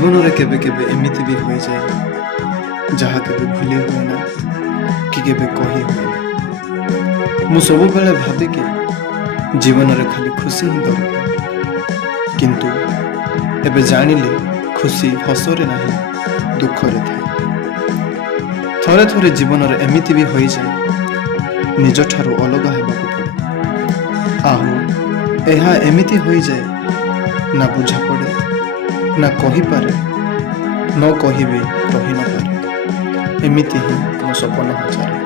ଜୀବନରେ କେବେ କେବେ ଏମିତି ବି ହୋଇଯାଏ ଯାହା କେବେ ଭୁଲି ହୁଏ ନା କି କେବେ କହି ହୁଏ ନା। ମୁଁ ସବୁବେଳେ ଭାବେ କି ଜୀବନରେ ଖାଲି ଖୁସି ହିଁ ଦରକାର, କିନ୍ତୁ ଏବେ ଜାଣିଲେ ଖୁସି ହସରେ ନାହିଁ ଦୁଃଖରେ ଥାଏ। ଥରେ ଥରେ ଜୀବନରେ ଏମିତି ବି ହୋଇଯାଏ ନିଜଠାରୁ ଅଲଗା ହେବାକୁ ପଡ଼େ। ଆହୁ ଏହା ଏମିତି ହୋଇଯାଏ ନା ବୁଝା ପଡ଼େ ନା କହିପାରେ, ନ କହିବି ରହି ନପାରେ। ଏମିତି ହିଁ ମୋ ସପନ ହଜାରେ।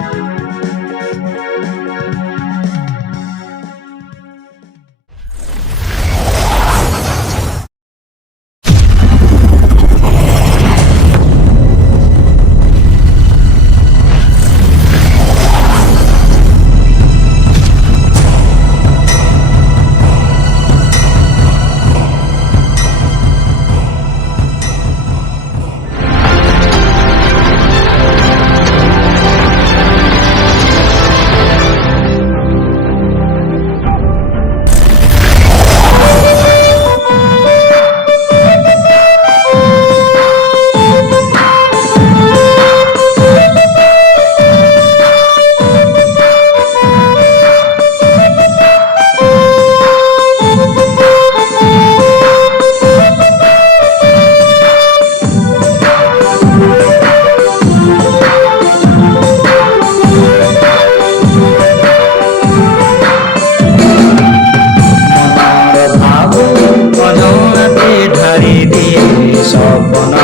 স্বপ্ন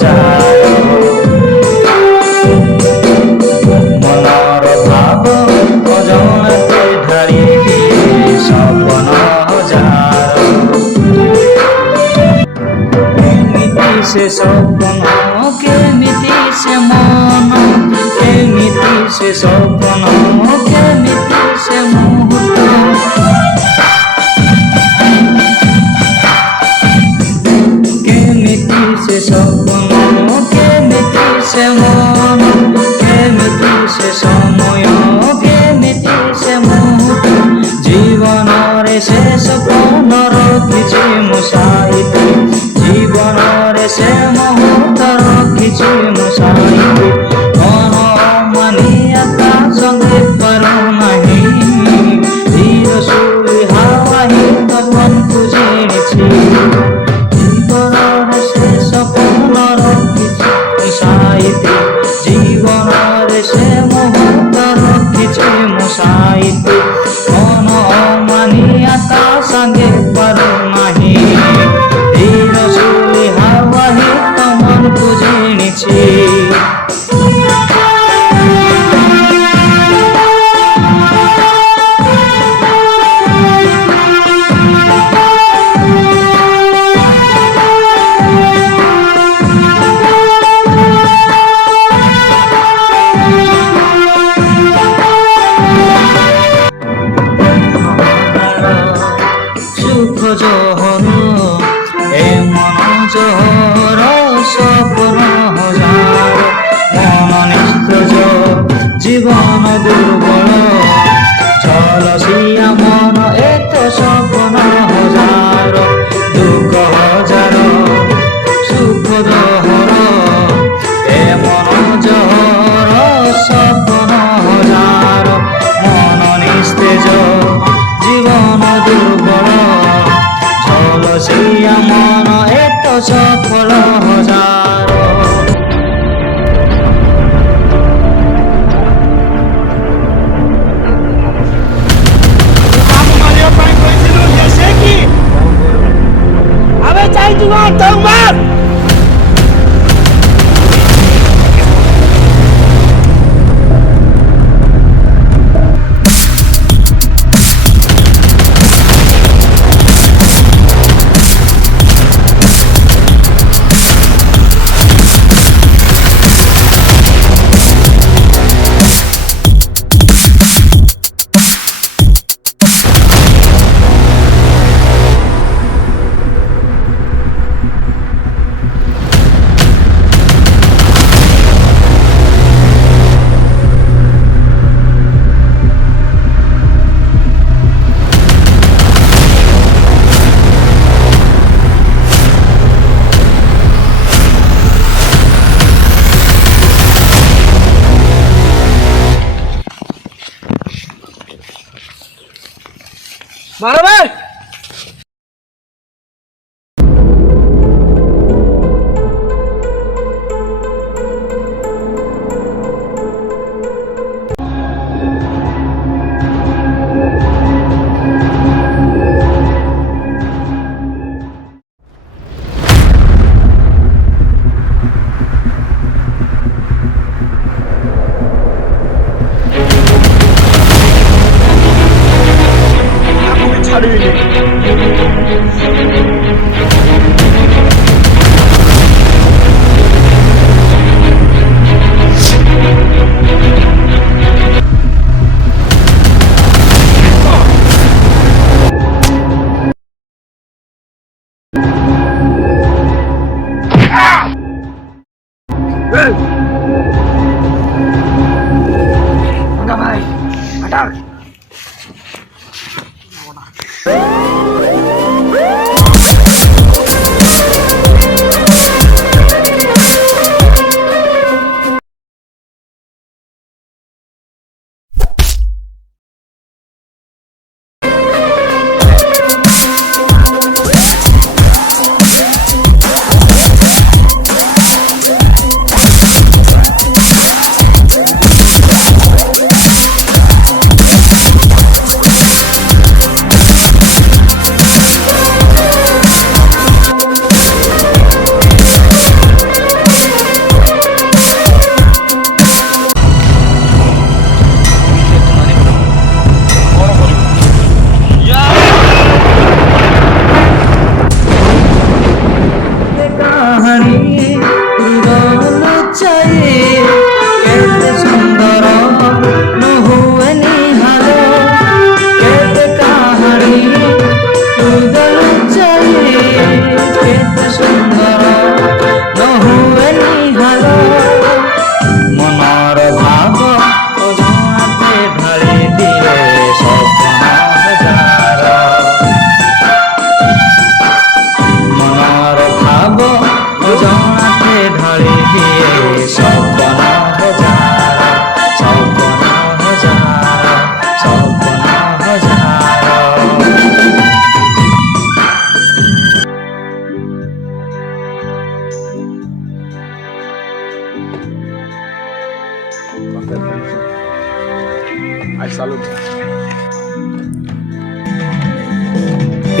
যায় মনৰ ভাৱ অজনাতে ঢাৰি দিয়ে স্বপ্ন যায় কেমিতি সে স্বপ্ন কেমিতি সে মন কেমিতি সে স্বপ্ন কেমিতি সে মুহূর্ত से स्वप्न केमिति से मन केमिति से समय केमिति से मुहूर्त जीवन रे से स्वप्न रखिछि मुसाइति जीवन रे से मुहूर्त रखिछि मुसाइति मन मानिया ता संगे पारो नाही धीर सुई हावाही तपन तुझिछि जीवन से मुहूर्त रखिछि मुसाइति मन मानिया ता संगे पारो नाही मारो भाई।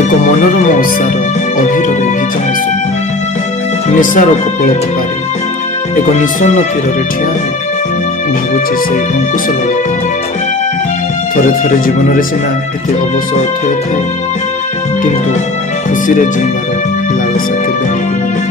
ଏକ ମନୋରମ ଓଷାର ଅଭିରରେ ଭିଜା ଆସୁ ନିଶାର କପୋଳକୁ ପାରି ଏକ ନିଶନ୍ନ ତୀରରେ ଠିଆ ହୋଇ ଭାବୁଛି ସେଇ ଅଙ୍କୁଶ ଲଳିତା। ଥରେ ଥରେ ଜୀବନରେ ସିନା ଏତେ ଅବଶ୍ୟ ଥୟ ଥାଏ, କିନ୍ତୁ ଖୁସିରେ ଜିଇବାର ଲାଳସା କେବେ ମିଳିଥାଏ।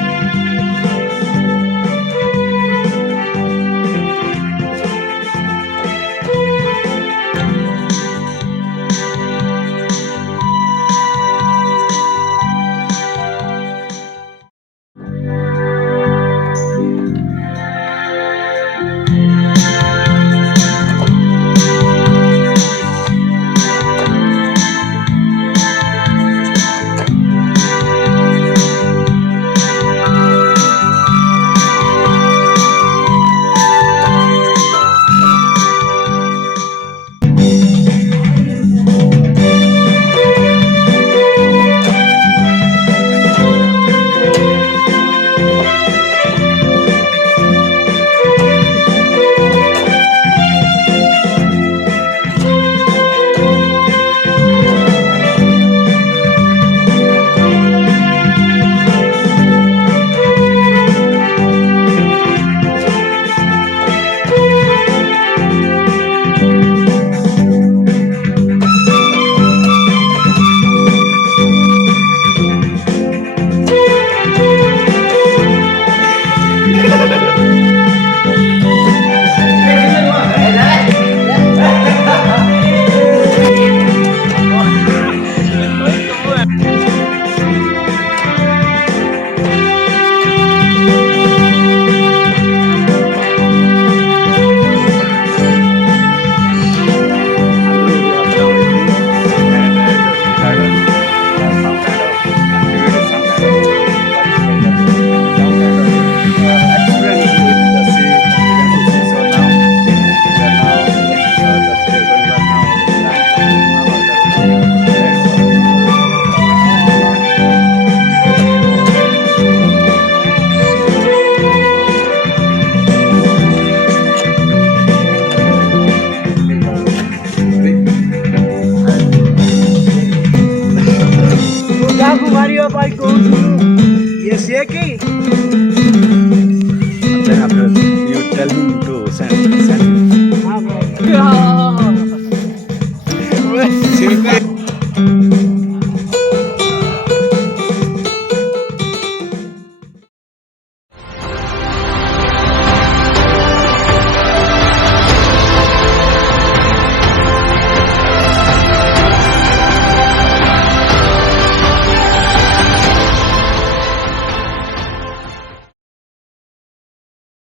भाई कौन ये से की Then after you tell him to send. हाँ भाई